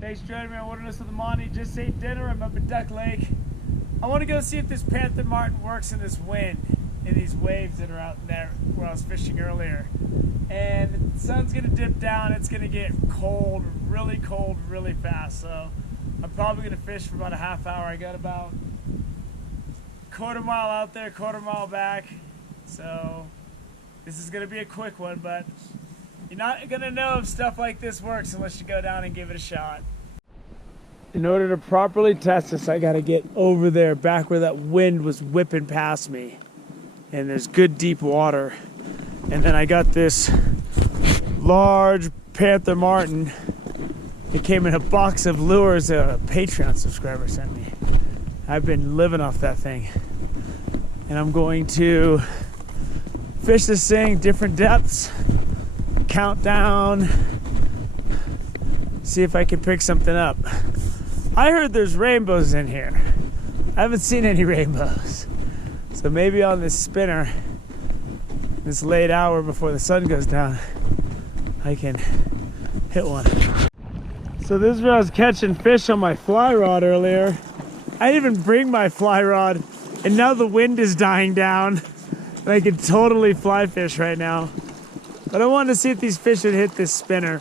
Thanks for joining me on Wilderness with the Monty. Just ate dinner. I'm up at Duck Lake. I want to go see if this Panther Martin works in this wind, in these waves that are out there where I was fishing earlier. And the sun's going to dip down. It's going to get cold really fast. So I'm probably going to fish for about a half hour. I got about a quarter mile out there, quarter mile back. So this is going to be a quick one, but you're not going to know if stuff like this works unless you go down and give it a shot. In order to properly test this, I got to get over there, back where that wind was whipping past me. And there's good deep water. And then I got this large Panther Martin. It came in a box of lures a Patreon subscriber sent me. I've been living off that thing. And I'm going to fish this thing, different depths, count down, see if I can pick something up. I heard there's rainbows in here. I haven't seen any rainbows. So maybe on this spinner, this late hour before the sun goes down, I can hit one. So this is where I was catching fish on my fly rod earlier. I didn't even bring my fly rod, and now the wind is dying down. And I can totally fly fish right now. But I wanted to see if these fish would hit this spinner.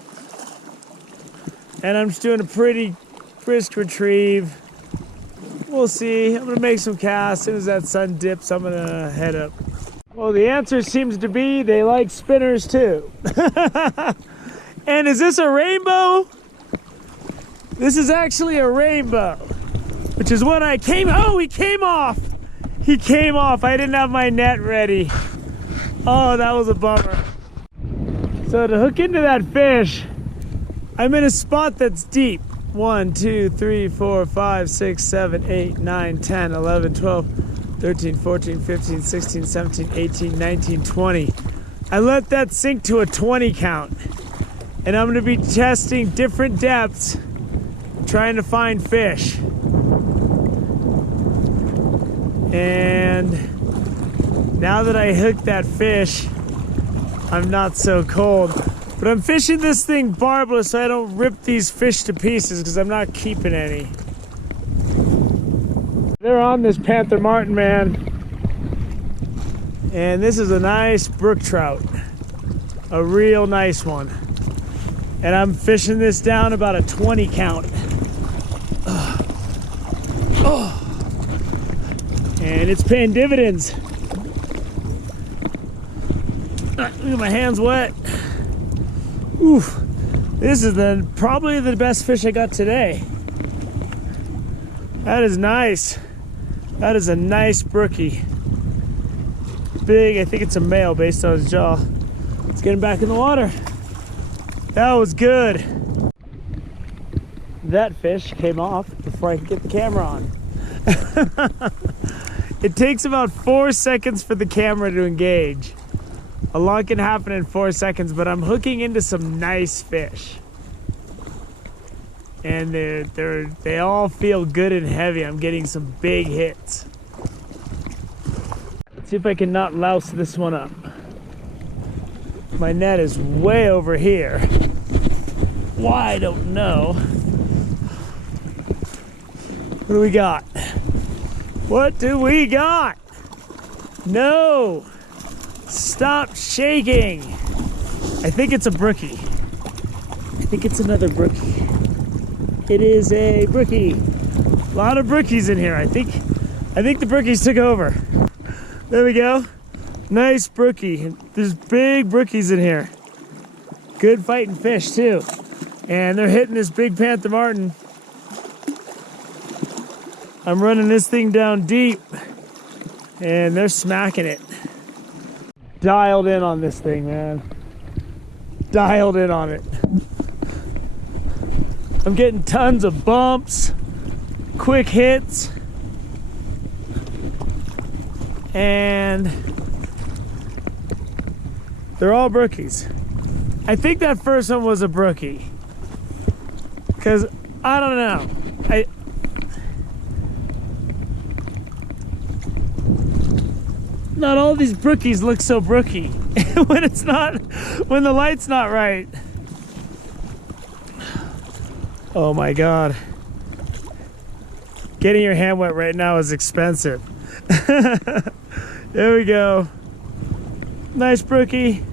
And I'm just doing a pretty brisk retrieve. We'll see. I'm gonna make some casts. As soon as that sun dips, I'm gonna head up. Well, the answer seems to be they like spinners too. And is this a rainbow? This is actually a rainbow, which is what I came. Oh, he came off. He came off. I didn't have my net ready. Oh, that was a bummer. So to hook into that fish, I'm in a spot that's deep. 1, 2, 3, 4, 5, 6, 7, 8, 9, 10, 11, 12, 13, 14, 15, 16, 17, 18, 19, 20. I let that sink to a 20 count. And I'm gonna be testing different depths, trying to find fish. And now that I hooked that fish, I'm not so cold. But I'm fishing this thing barbless so I don't rip these fish to pieces because I'm not keeping any. They're on this Panther Martin, man. And this is a nice brook trout. A real nice one. And I'm fishing this down about a 20 count. And it's paying dividends. Look at my hands wet. Oof, this is probably the best fish I got today. That is nice. That is a nice brookie. Big, I think it's a male based on his jaw. Let's get him back in the water. That was good. That fish came off before I could get the camera on. It takes about 4 seconds for the camera to engage. A lot can happen in 4 seconds, but I'm hooking into some nice fish. And they all feel good and heavy. I'm getting some big hits. Let's see if I can not louse this one up. My net is way over here. Why, I don't know. What do we got? What do we got? No! Stop shaking. I think it's a brookie. I think it's another brookie. It is a brookie. A lot of brookies in here. I think the brookies took over. There we go. Nice brookie. There's big brookies in here. Good fighting fish too. And they're hitting this big Panther Martin. I'm running this thing down deep and they're smacking it. Dialed in on this thing, man. Dialed in on it. I'm getting tons of bumps, quick hits, and they're all brookies. I think that first one was a brookie, because I don't know. Not all these brookies look so brookie when the light's not right. Oh my God. Getting your hand wet right now is expensive. There we go. Nice brookie.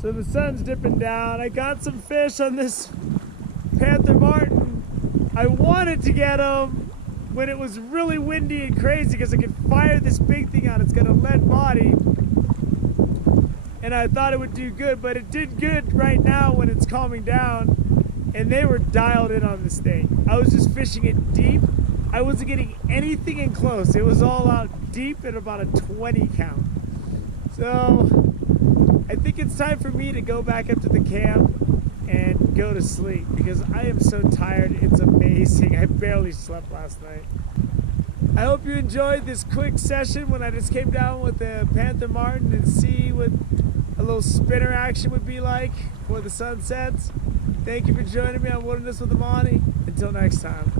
So the sun's dipping down. I got some fish on this Panther Martin. I wanted to get them when it was really windy and crazy because I could fire this big thing out. It's got a lead body. And I thought it would do good, but it did good right now when it's calming down. And they were dialed in on this thing. I was just fishing it deep. I wasn't getting anything in close. It was all out deep at about a 20 count. So I think it's time for me to go back up to the camp and go to sleep because I am so tired. It's amazing. I barely slept last night. I hope you enjoyed this quick session when I just came down with the Panther Martin and see what a little spinner action would be like before the sun sets. Thank you for joining me on Wilderness with Amani. Until next time.